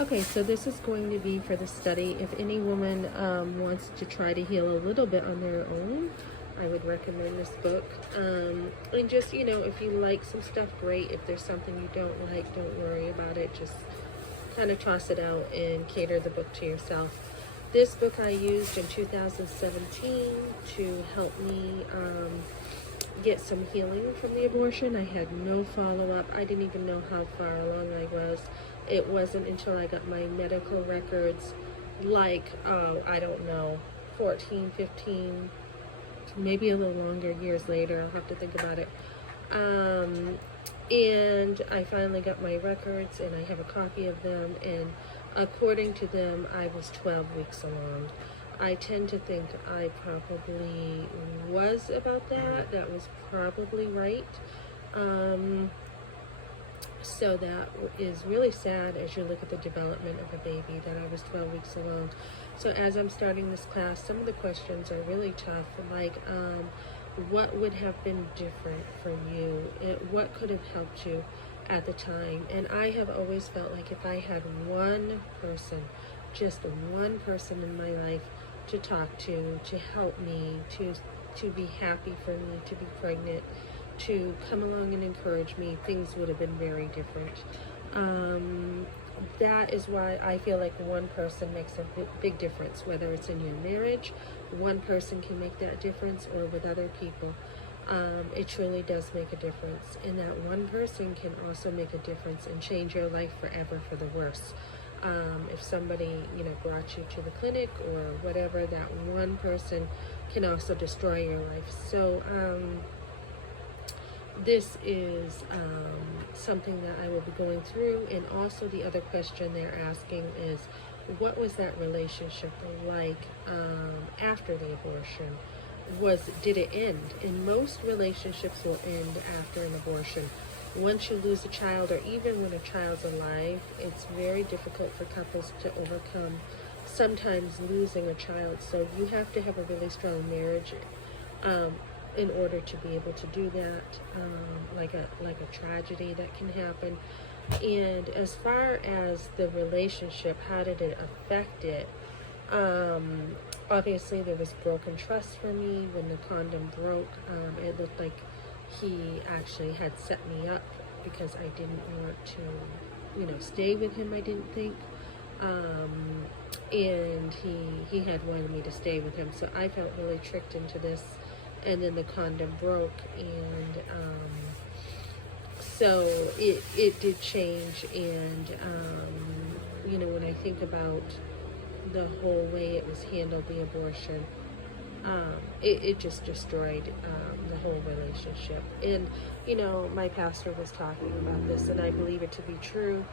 Okay, so this is going to be for the study. If any woman wants to try to heal a little bit on their own, I would recommend this book. And just, if you like some stuff, great. If there's something you don't like, don't worry about it. Just kind of toss it out and cater the book to yourself. This book I used in 2017 to help me get some healing from the abortion. I had no follow-up. I didn't even know how far along I was. It wasn't until I got my medical records, like, I don't know, 14, 15, maybe a little longer years later. I'll have to think about it. And I finally got my records, and I have a copy of them, and according to them, I was 12 weeks along. I tend to think I probably was about that. That was probably right. So that is really sad as you look at the development of a baby, that I was 12 weeks along. So as I'm starting this class, some of the questions are really tough, like what would have been different for you? What could have helped you at the time? And I have always felt like if I had one person, just one person in my life to talk to help me, to be happy for me, to be pregnant, to come along and encourage me, things would have been very different. That is why I feel like one person makes a big difference, whether it's in your marriage, one person can make that difference, or with other people. It truly does make a difference. And that one person can also make a difference and change your life forever for the worse. If somebody, brought you to the clinic or whatever, that one person can also destroy your life. So, this is something that I will be going through. And also the other question they're asking is, what was that relationship like after the abortion? Did it end? And most relationships will end after an abortion. Once you lose a child, or even when a child's alive, it's very difficult for couples to overcome sometimes losing a child. So you have to have a really strong marriage in order to be able to do that, like a tragedy that can happen. And as far as the relationship, how did it affect it? Obviously there was broken trust for me when the condom broke. It looked like he actually had set me up because I didn't want to, stay with him, I didn't think. And he had wanted me to stay with him. So I felt really tricked into this. And then the condom broke, and so it did change. And when I think about the whole way it was handled, the abortion, it just destroyed the whole relationship. And my pastor was talking about this, and I believe it to be true.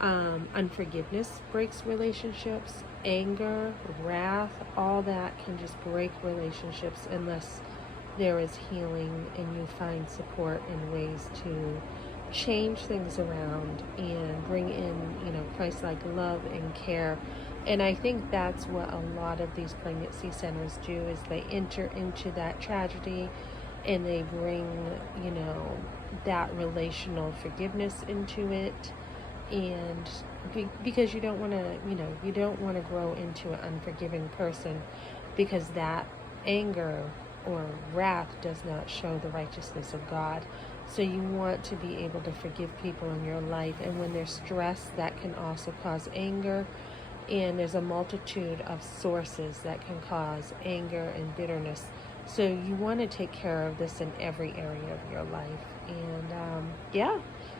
Unforgiveness breaks relationships. Anger, wrath, all that can just break relationships unless there is healing and you find support and ways to change things around and bring in, Christ-like love and care. And I think that's what a lot of these pregnancy centers do, is they enter into that tragedy and they bring, that relational forgiveness into it. And because you don't want to, you don't want to grow into an unforgiving person, because that anger or wrath does not show the righteousness of God. So you want to be able to forgive people in your life. And when there's stress, that can also cause anger. And there's a multitude of sources that can cause anger and bitterness. So you want to take care of this in every area of your life. And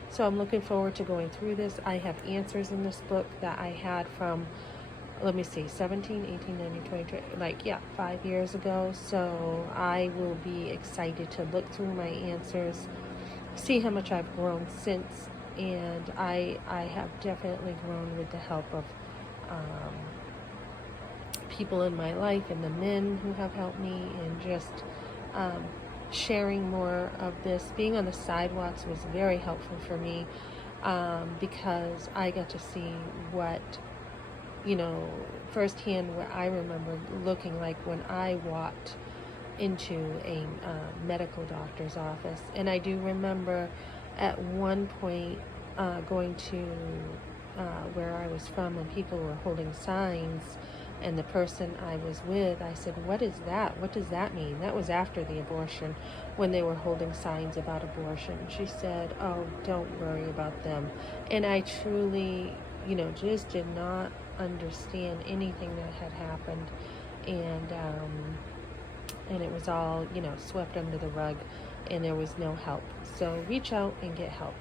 so I'm looking forward to going through this. I have answers in this book that I had from, 17, 18, 19, 20, 5 years ago. So I will be excited to look through my answers, see how much I've grown since. And I have definitely grown with the help of people in my life, and the men who have helped me, and just sharing more of this. Being on the sidewalks was very helpful for me, because I got to see what, firsthand, what I remember looking like when I walked into a medical doctor's office. And I do remember at one point going to where I was from, when people were holding signs, and the person I was with, I said, "What is that? What does that mean?" That was after the abortion, when they were holding signs about abortion. She said, "Oh, don't worry about them." And I truly, just did not understand anything that had happened. And it was all, swept under the rug, and there was no help. So reach out and get help.